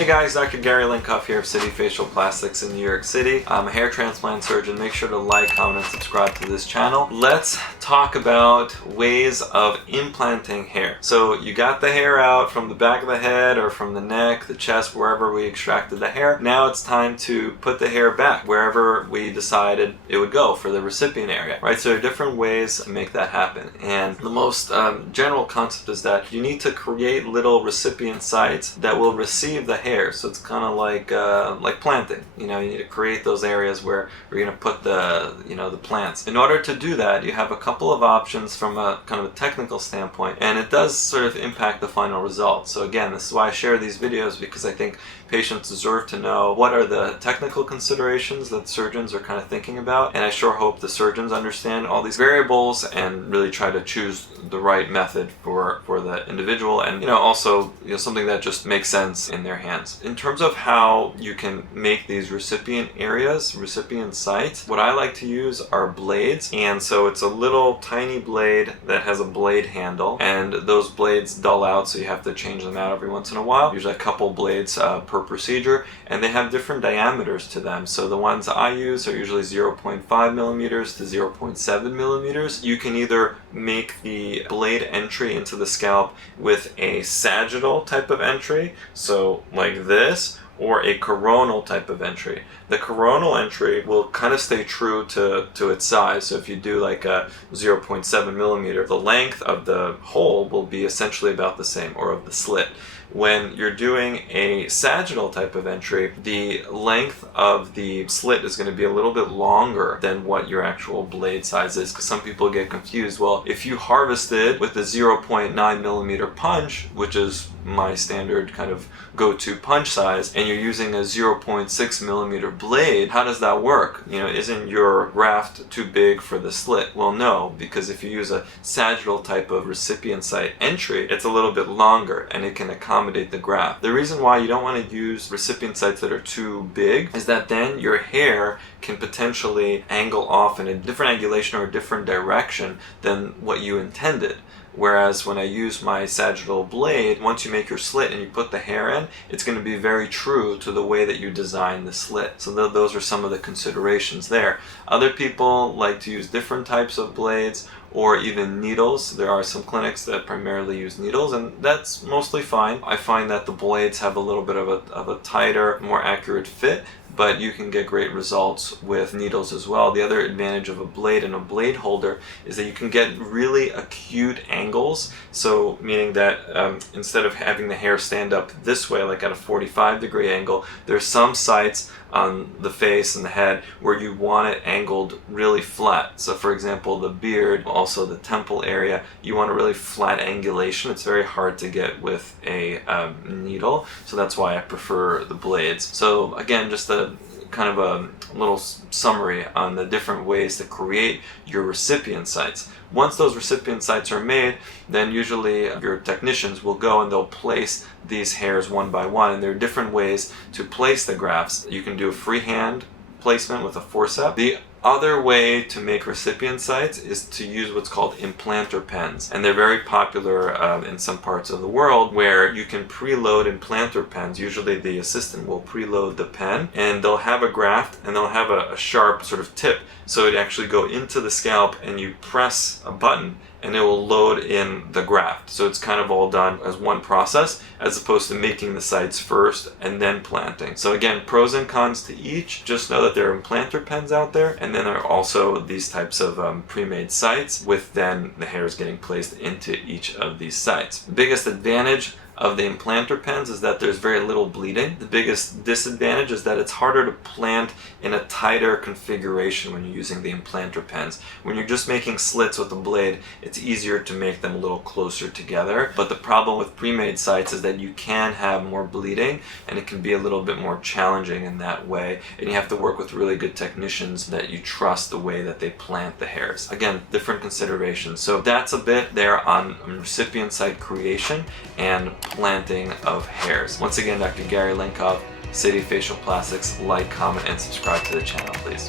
Hey guys, Dr. Gary Linkov here of City Facial Plastics in New York City. I'm a hair transplant surgeon. Make sure to like, comment, and subscribe to this channel. Let's talk about ways of implanting hair. So you got the hair out from the back of the head or from the neck, the chest, wherever we extracted the hair. Now it's time to put the hair back wherever we decided it would go for the recipient area, right? So there are different ways to make that happen. And the most general concept is that you need to create little recipient sites that will receive the hair. So it's kind of like planting. You know, you need to create those areas where you're going to put the plants. In order to do that, you have a couple of options from a kind of a technical standpoint, and it does sort of impact the final result. So again, this is why I share these videos, because I think patients deserve to know what are the technical considerations that surgeons are kind of thinking about, and I sure hope the surgeons understand all these variables and really try to choose the right method for the individual, and also something that just makes sense in their hands. In terms of how you can make these recipient areas, recipient sites, what I like to use are blades. And so it's a little tiny blade that has a blade handle, and those blades dull out, so you have to change them out every once in a while, usually a couple blades per procedure, and they have different diameters to them. So the ones I use are usually 0.5 millimeters to 0.7 millimeters. You can either make the blade entry into the scalp with a sagittal type of entry, so like this, or a coronal type of entry. The coronal entry will kind of stay true to its size. So if you do like a 0.7 millimeter, the length of the hole will be essentially about the same, or of the slit. When you're doing a sagittal type of entry, the length of the slit is going to be a little bit longer than what your actual blade size is, because some people get confused. Well, if you harvested with a 0.9 millimeter punch, which is my standard kind of go-to punch size, and you're using a 0.6 millimeter blade, how does that work? Isn't your graft too big for the slit? Well, no, because if you use a sagittal type of recipient site entry, it's a little bit longer and it can accommodate the graft. The reason why you don't want to use recipient sites that are too big is that then your hair can potentially angle off in a different angulation or a different direction than what you intended. Whereas when I use my sagittal blade, once you make your slit and you put the hair in, it's going to be very true to the way that you design the slit. So those are some of the considerations there. Other people like to use different types of blades, or even needles. There are some clinics that primarily use needles, and that's mostly fine. I find that the blades have a little bit of a tighter, more accurate fit, but you can get great results with needles as well. The other advantage of a blade and a blade holder is that you can get really acute angles. So meaning that instead of having the hair stand up this way, like at a 45-degree angle, there's some sites on the face and the head where you want it angled really flat. So for example, the beard, also the temple area, you want a really flat angulation. It's very hard to get with a needle, so that's why I prefer the blades. So again, just a kind of a little summary on the different ways to create your recipient sites. Once those recipient sites are made, then usually your technicians will go and they'll place these hairs one by one, and there are different ways to place the grafts. You can do a freehand placement with a forceps. The other way to make recipient sites is to use what's called implanter pens, and they're very popular in some parts of the world, where you can preload implanter pens. Usually the assistant will preload the pen, and they'll have a graft and they'll have a sharp sort of tip, so it actually go into the scalp and you press a button and it will load in the graft. So it's kind of all done as one process, as opposed to making the sites first and then planting. So again, pros and cons to each. Just know that there are implanter pens out there, and then there are also these types of pre-made sites with then the hairs getting placed into each of these sites. The biggest advantage of the implanter pens is that there's very little bleeding. The biggest disadvantage is that it's harder to plant in a tighter configuration when you're using the implanter pens. When you're just making slits with a blade, it's easier to make them a little closer together. But the problem with pre-made sites is that you can have more bleeding, and it can be a little bit more challenging in that way. And you have to work with really good technicians that you trust the way that they plant the hairs. Again, different considerations. So that's a bit there on recipient site creation and planting of hairs. Once again, Dr. Gary Linkov, City Facial Plastics. Like, comment, and subscribe to the channel, please.